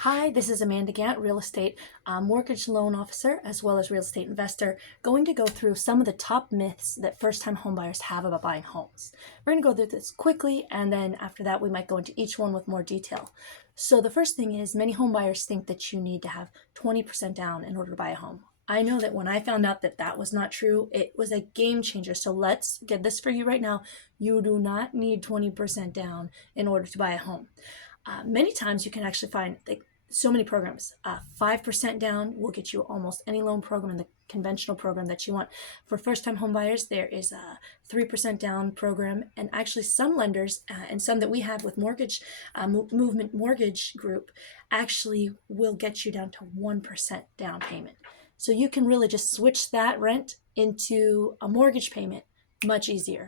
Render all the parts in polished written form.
Hi, this is Amanda Gant, real estate mortgage loan officer, as well as real estate investor, going to go through some of the top myths that first-time homebuyers have about buying homes. We're going to go through this quickly, and then after that, we might go into each one with more detail. So the first thing is many homebuyers think that you need to have 20% down in order to buy a home. I know that when I found out that that was not true, it was a game changer. So let's get this for you right now. You do not need 20% down in order to buy a home. Many times you can actually find so many programs. 5% down will get you almost any loan program in the conventional program that you want. For first-time home buyers, there is a 3% down program, and actually some lenders and some that we have with mortgage movement mortgage group actually will get you down to 1% down payment. So you can really just switch that rent into a mortgage payment much easier.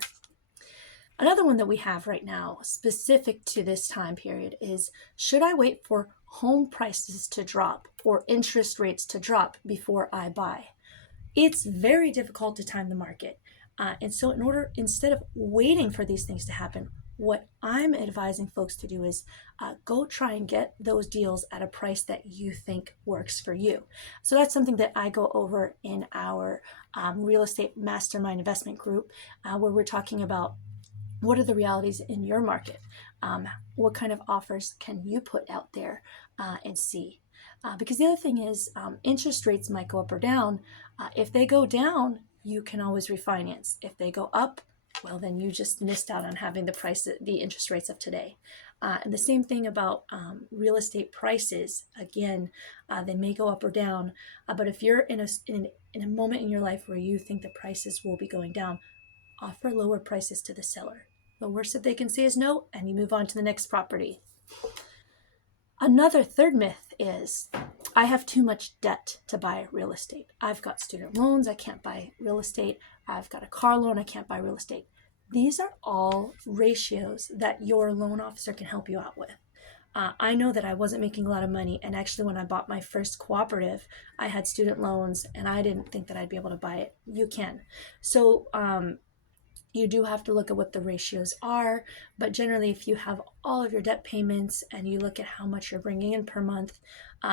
Another one that we have right now, specific to this time period, is should I wait for home prices to drop or interest rates to drop before I buy? It's very difficult to time the market. And so instead of waiting for these things to happen, what I'm advising folks to do is go try and get those deals at a price that you think works for you. So that's something that I go over in our real estate mastermind investment group, where we're talking about what are the realities in your market? What kind of offers can you put out there and see? Because the other thing is interest rates might go up or down. If they go down, you can always refinance. If they go up, well, then you just missed out on having the interest rates of today. And the same thing about real estate prices. Again, they may go up or down, but if you're in a moment in your life where you think the prices will be going down, offer lower prices to the seller. The worst that they can say is no, and you move on to the next property. Another third myth is I have too much debt to buy real estate. I've got student loans, I can't buy real estate. I've got a car loan, I can't buy real estate. These are all ratios that your loan officer can help you out with. I know that I wasn't making a lot of money, and actually when I bought my first cooperative, I had student loans, and I didn't think that I'd be able to buy it. You can. So you do have to look at what the ratios are, but generally if you have all of your debt payments and you look at how much you're bringing in per month,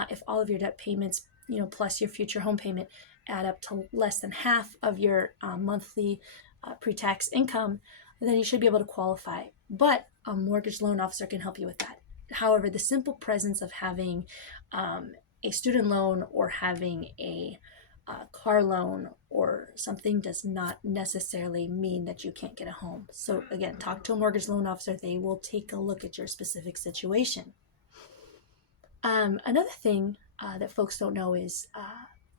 if all of your debt payments, plus your future home payment add up to less than half of your monthly pre-tax income, then you should be able to qualify. But a mortgage loan officer can help you with that. However, the simple presence of having a student loan or having a car loan or something does not necessarily mean that you can't get a home. So again, talk to a mortgage loan officer. They will take a look at your specific situation. Another thing that folks don't know is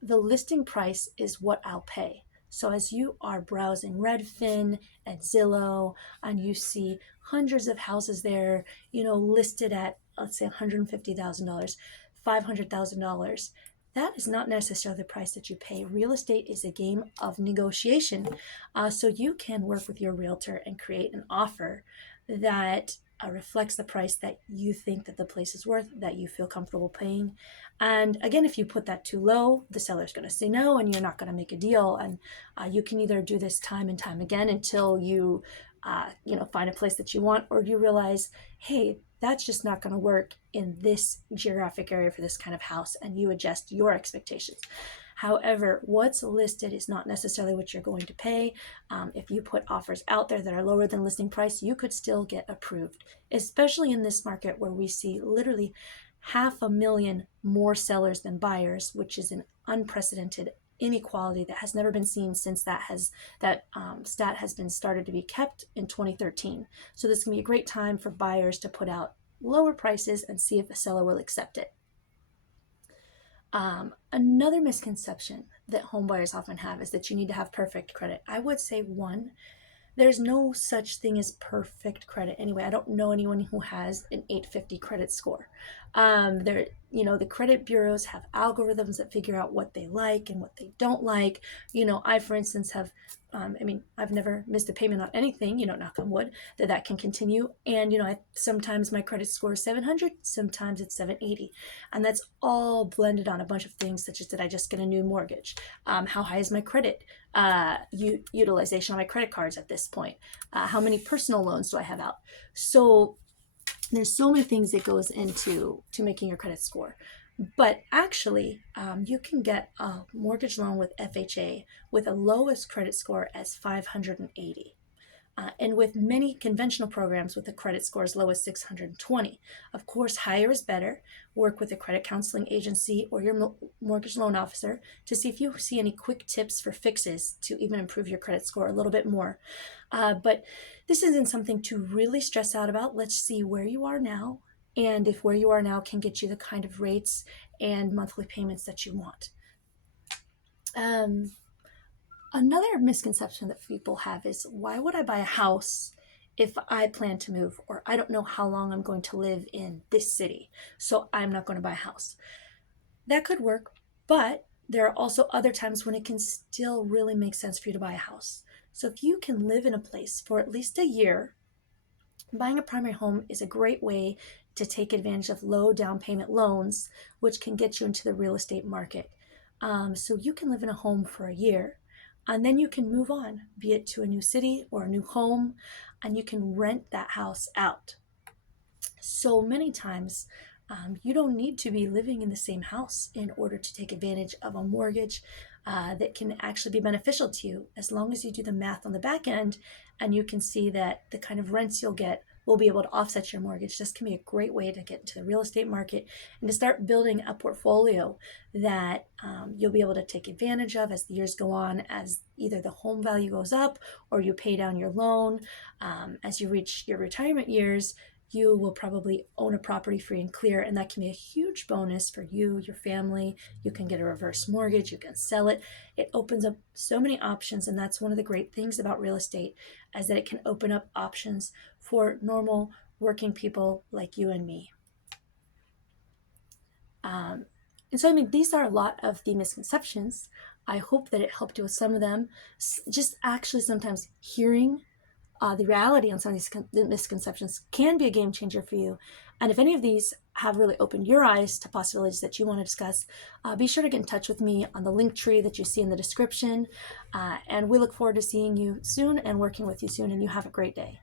the listing price is what I'll pay. So as you are browsing Redfin and Zillow and you see hundreds of houses there, listed at, let's say $150,000, $500,000, that is not necessarily the price that you pay. Real estate is a game of negotiation. So you can work with your realtor and create an offer that reflects the price that you think that the place is worth, that you feel comfortable paying. And again, if you put that too low, the seller's going to say no, and you're not going to make a deal. And you can either do this time and time again until you, find a place that you want, or you realize, hey, that's just not going to work in this geographic area for this kind of house, and you adjust your expectations. However, what's listed is not necessarily what you're going to pay. If you put offers out there that are lower than listing price, you could still get approved, especially in this market where we see literally 500,000 more sellers than buyers, which is an unprecedented inequality that has never been seen since that stat has been started to be kept in 2013. So this can be a great time for buyers to put out lower prices and see if a seller will accept it. Another misconception that home buyers often have is that you need to have perfect credit. I would say there's no such thing as perfect credit. Anyway, I don't know anyone who has an 850 credit score. The credit bureaus have algorithms that figure out what they like and what they don't like. I, for instance, have, I've never missed a payment on anything, knock on wood, that can continue. And, sometimes my credit score is 700, sometimes it's 780. And that's all blended on a bunch of things, such as, did I just get a new mortgage? How high is my credit utilization on my credit cards at this point? How many personal loans do I have out? So There's so many things that goes into making your credit score. But actually, you can get a mortgage loan with FHA with a lowest credit score as 580. And with many conventional programs with a credit score as low as 620. Of course, higher is better. Work with a credit counseling agency or your mortgage loan officer to see if you see any quick tips for fixes to even improve your credit score a little bit more. But this isn't something to really stress out about. Let's see where you are now, and if where you are now can get you the kind of rates and monthly payments that you want. Another misconception that people have is, why would I buy a house if I plan to move, or I don't know how long I'm going to live in this city, so I'm not going to buy a house? That could work, but there are also other times when it can still really make sense for you to buy a house. So if you can live in a place for at least a year, buying a primary home is a great way to take advantage of low down payment loans, which can get you into the real estate market. So you can live in a home for a year, and then you can move on, be it to a new city or a new home, and you can rent that house out. So many times, you don't need to be living in the same house in order to take advantage of a mortgage that can actually be beneficial to you, as long as you do the math on the back end and you can see that the kind of rents you'll get will be able to offset your mortgage. This can be a great way to get into the real estate market and to start building a portfolio that you'll be able to take advantage of as the years go on, as either the home value goes up or you pay down your loan. As you reach your retirement years, you will probably own a property free and clear, and that can be a huge bonus for you, your family. You can get a reverse mortgage, you can sell it. It opens up so many options, and that's one of the great things about real estate, is that it can open up options for normal working people like you and me. And so, these are a lot of the misconceptions. I hope that it helped you with some of them. Just actually sometimes hearing the reality on some of these misconceptions can be a game changer for you. And if any of these have really opened your eyes to possibilities that you want to discuss, be sure to get in touch with me on the Linktree that you see in the description. And we look forward to seeing you soon and working with you soon, and you have a great day.